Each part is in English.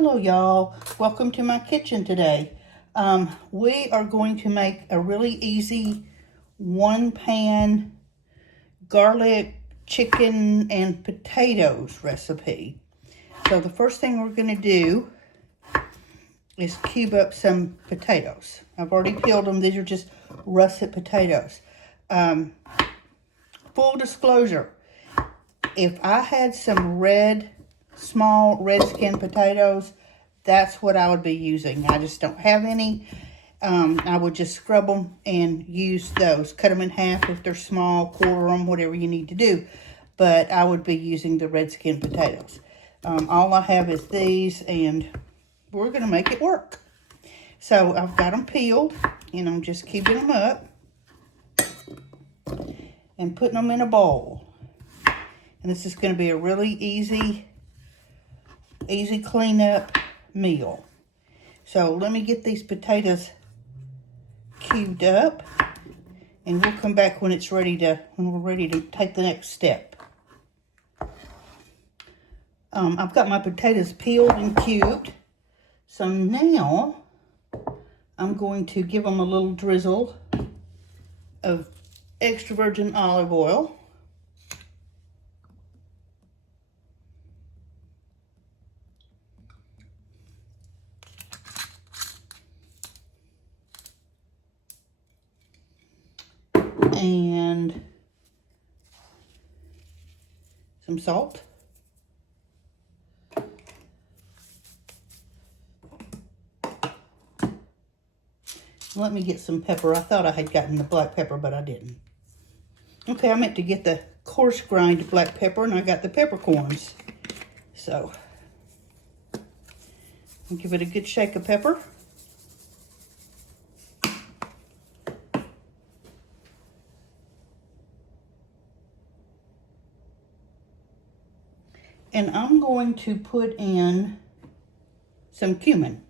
Hello y'all, welcome to my kitchen today. We are going to make a really easy one pan garlic chicken and potatoes recipe. So the first thing we're going to do is cube up some potatoes. I've already peeled them. These are just russet potatoes. Full disclosure, if I had some small red skin potatoes, that's what I would be using. I just don't have any. I would just scrub them and use those. Cut them in half if they're small, quarter them, whatever you need to do. But I would be using the red skin potatoes. All I have is these, and we're going to make it work. So I've got them peeled, and I'm just keeping them up and putting them in a bowl. And this is going to be a really easy cleanup meal. So let me get these potatoes cubed up, and we'll come back when we're ready to take the next step. I've got my potatoes peeled and cubed. So now I'm going to give them a little drizzle of extra virgin olive oil. And some salt. Let me get some pepper. I thought I had gotten the black pepper, but I didn't. Okay, I meant to get the coarse grind black pepper, and I got the peppercorns. So, I'll give it a good shake of pepper. And I'm going to put in some cumin.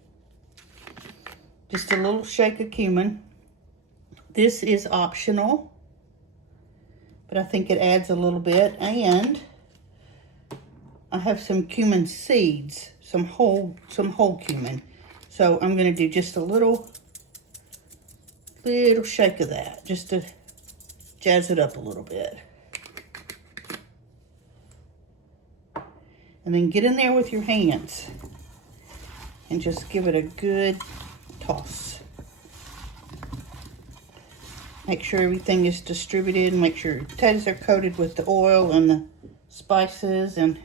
Just a little shake of cumin. This is optional, but I think it adds a little bit. And I have some cumin seeds, some whole cumin. So I'm going to do just a little shake of that, just to jazz it up a little bit. And then get in there with your hands and just give it a good toss. Make sure everything is distributed, and make sure your potatoes are coated with the oil and the spices. And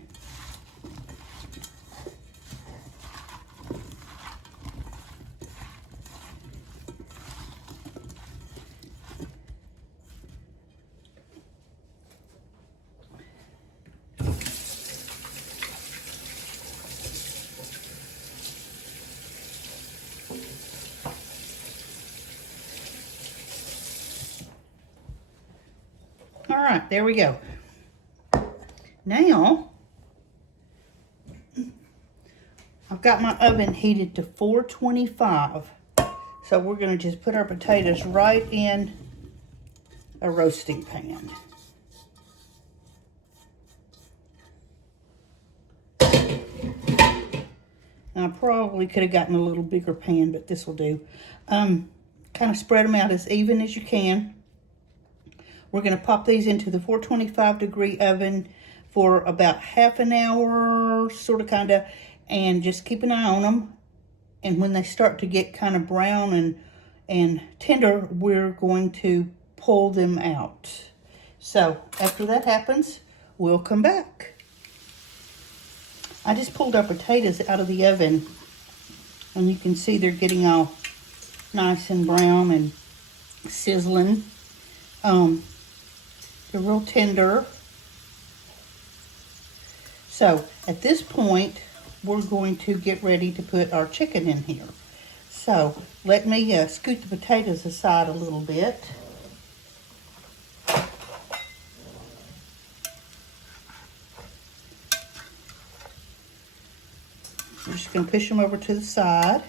all right, there we go. Now, I've got my oven heated to 425. So we're going to just put our potatoes right in a roasting pan. I probably could have gotten a little bigger pan, but this will do. Kind of spread them out as even as you can. We're going to pop these into the 425 degree oven for about half an hour, kind of, and just keep an eye on them. And when they start to get kind of brown and tender, we're going to pull them out. So after that happens, we'll come back. I just pulled our potatoes out of the oven, and you can see they're getting all nice and brown and sizzling. They're real tender. So at this point, we're going to get ready to put our chicken in here. So let me scoot the potatoes aside a little bit. I'm just going to push them over to the side.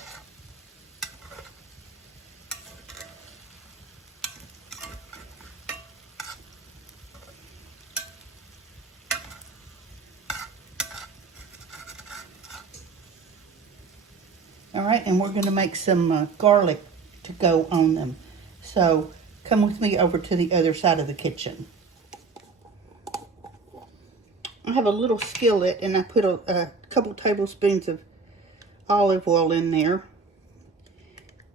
All right, and we're going to make some garlic to go on them. So come with me over to the other side of the kitchen. I have a little skillet, and I put a couple tablespoons of olive oil in there.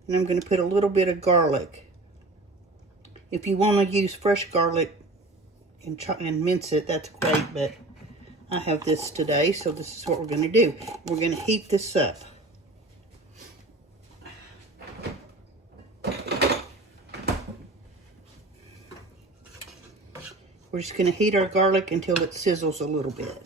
And I'm going to put a little bit of garlic. If you want to use fresh garlic and mince it, that's great, but I have this today, so this is what we're going to do. We're going to heat this up. We're just going to heat our garlic until it sizzles a little bit.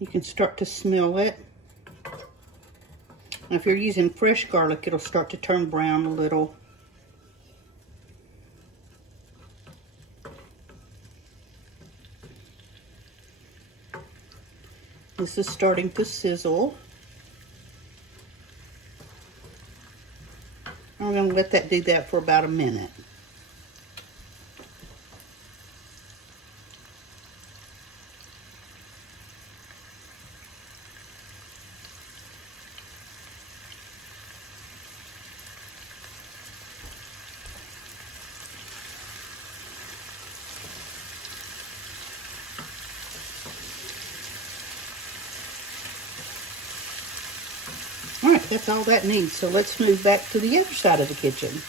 You can start to smell it. Now, if you're using fresh garlic, it'll start to turn brown a little. This is starting to sizzle. I'm going to let that do that for about a minute. All right, that's all that needs. So let's move back to the other side of the kitchen.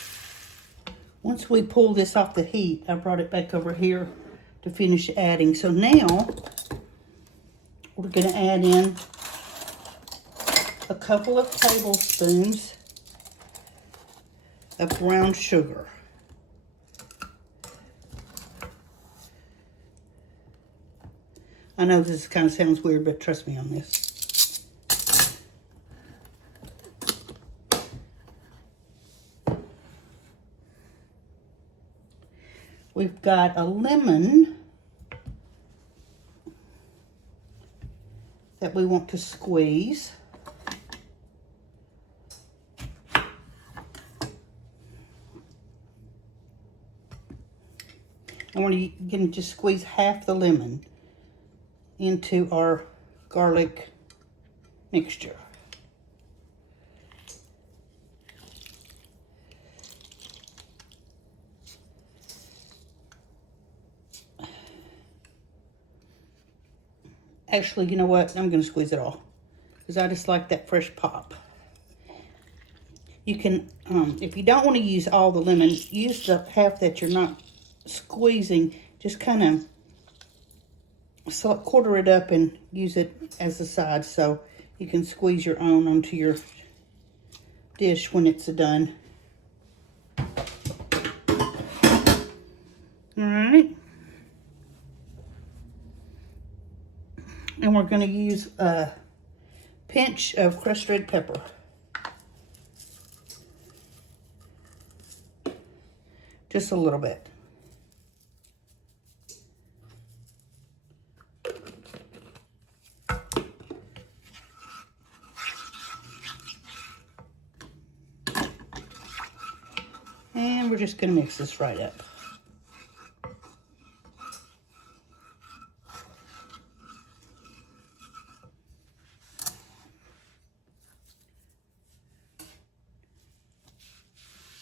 Once we pull this off the heat, I brought it back over here to finish adding. So now we're going to add in a couple of tablespoons of brown sugar. I know this kind of sounds weird, but trust me on this. We've got a lemon that we want to squeeze. And we're going to just squeeze half the lemon into our garlic mixture. Actually, you know what? I'm going to squeeze it all because I just like that fresh pop. You can, if you don't want to use all the lemon, use the half that you're not squeezing. Just kind of quarter it up and use it as a side so you can squeeze your own onto your dish when it's done. All right. And we're going to use a pinch of crushed red pepper. Just a little bit. And we're just going to mix this right up.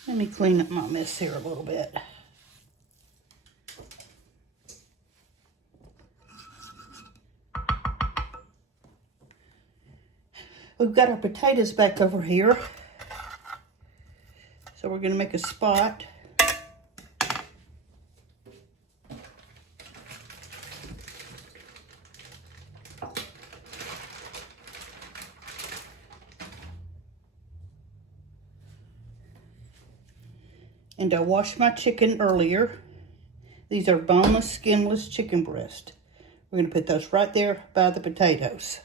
Let me clean up my mess here a little bit. We've got our potatoes back over here. So we're going to make a spot. And I washed my chicken earlier. These are boneless, skinless chicken breast. We're going to put those right there by the potatoes.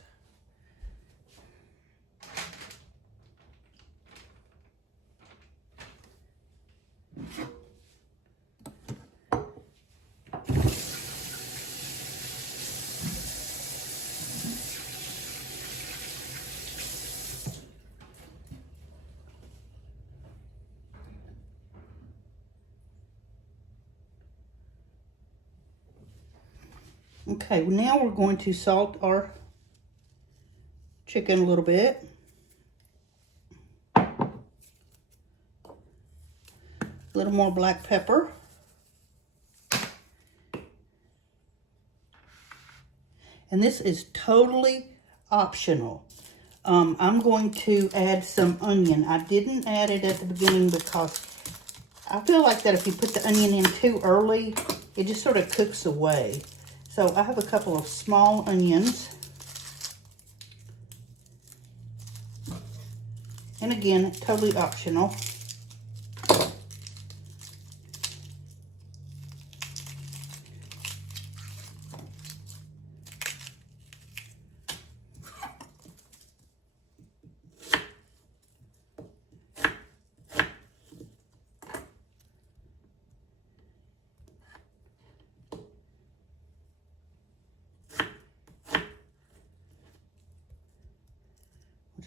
Okay, now we're going to salt our chicken a little bit. A little more black pepper. And this is totally optional. I'm going to add some onion. I didn't add it at the beginning because I feel like that if you put the onion in too early, it just sort of cooks away. So I have a couple of small onions. And again, totally optional.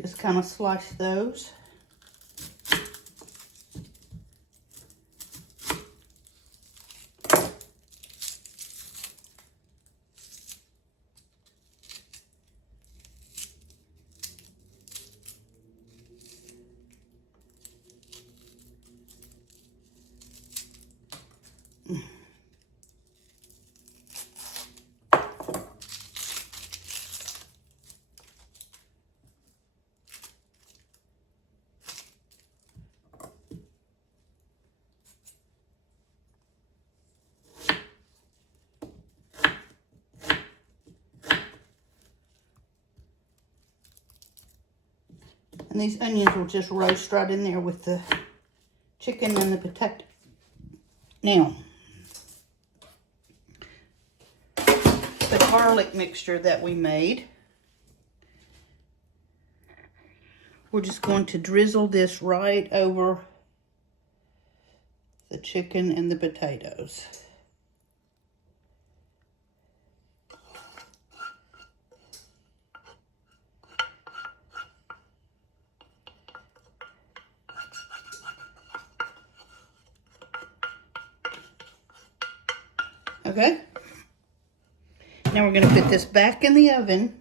Just kind of slice those. And these onions will just roast right in there with the chicken and the potato. Now, the garlic mixture that we made, we're just going to drizzle this right over the chicken and the potatoes. Okay, now we're going to put this back in the oven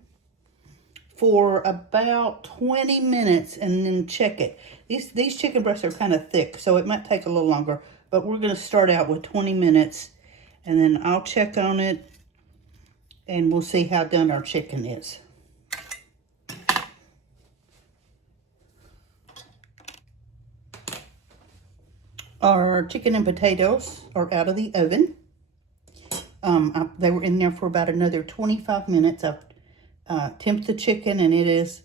for about 20 minutes and then check it. These chicken breasts are kind of thick, so it might take a little longer, but we're going to start out with 20 minutes and then I'll check on it and we'll see how done our chicken is. Our chicken and potatoes are out of the oven. They were in there for about another 25 minutes. I've temped the chicken and it is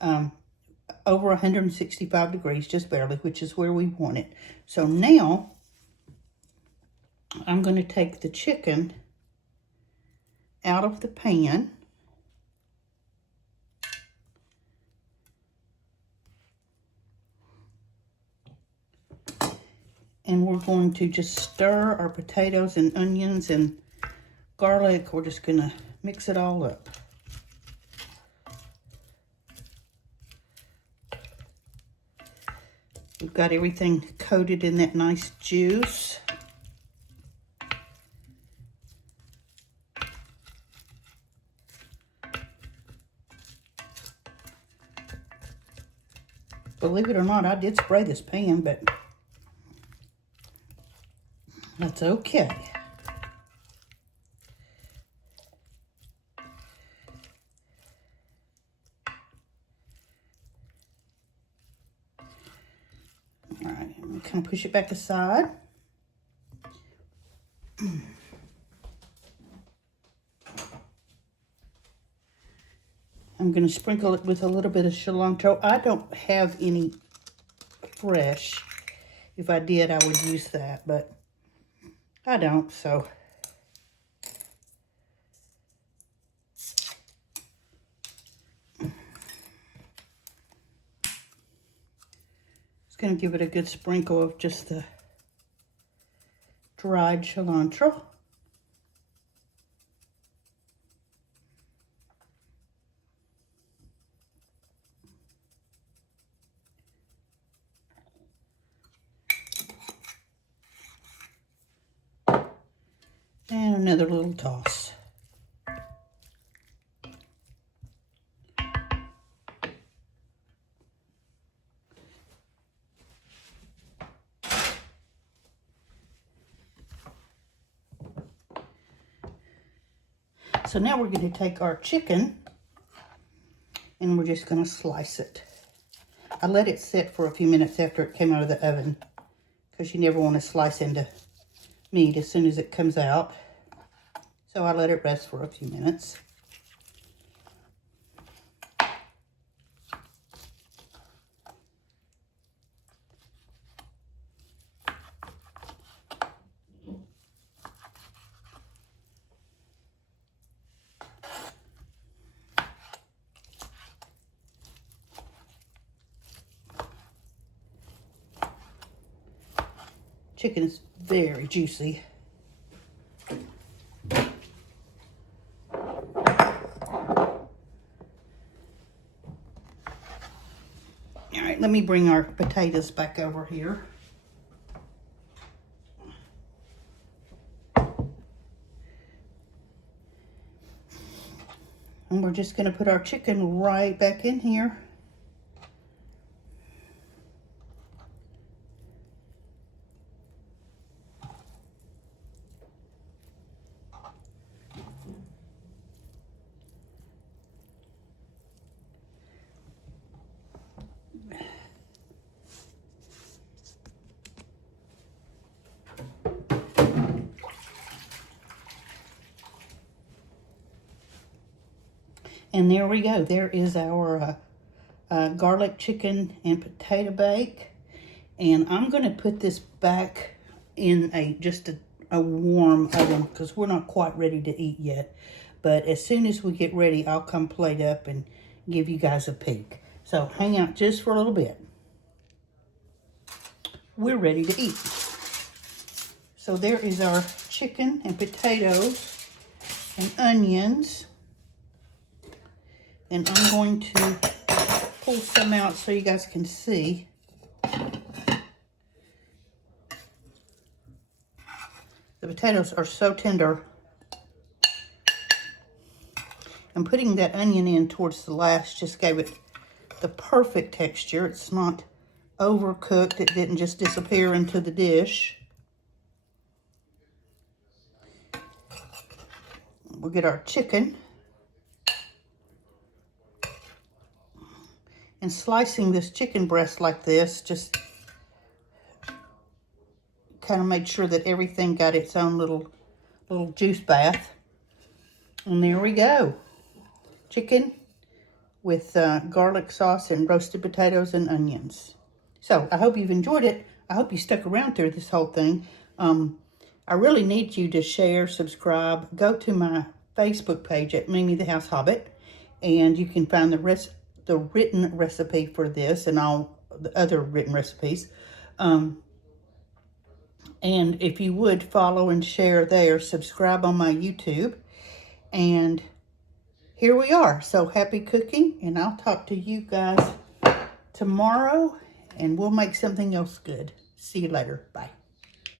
over 165 degrees, just barely, which is where we want it. So now I'm going to take the chicken out of the pan. And we're going to just stir our potatoes and onions and garlic. We're just going to mix it all up. We've got everything coated in that nice juice. Believe it or not, I did spray this pan, but that's okay. All right, I'm going to kind of push it back aside. I'm going to sprinkle it with a little bit of cilantro. I don't have any fresh. If I did, I would use that, but I don't, so. Just going to give it a good sprinkle of just the dried cilantro. And another little toss. So now we're going to take our chicken and we're just going to slice it. I let it sit for a few minutes after it came out of the oven because you never want to slice into meat as soon as it comes out. So I let it rest for a few minutes. Chicken is very juicy. All right, let me bring our potatoes back over here. And we're just gonna put our chicken right back in here. And there we go. There is our garlic chicken and potato bake. And I'm going to put this back in just a warm oven because we're not quite ready to eat yet. But as soon as we get ready, I'll come plate up and give you guys a peek. So hang out just for a little bit. We're ready to eat. So there is our chicken and potatoes and onions. And I'm going to pull some out so you guys can see. The potatoes are so tender. And putting that onion in towards the last just gave it the perfect texture. It's not overcooked. It didn't just disappear into the dish. We'll get our chicken. And slicing this chicken breast like this just kind of made sure that everything got its own little juice bath. And there we go. Chicken with garlic sauce and roasted potatoes and onions. So I hope you've enjoyed it. I hope you stuck around through this whole thing. I really need you to share, subscribe, go to my Facebook page at Mimi the House Hobbit, and you can find the written recipe for this and all the other written recipes. And if you would follow and share there, subscribe on my YouTube. And here we are. So happy cooking, and I'll talk to you guys tomorrow, and we'll make something else good. See you later. Bye.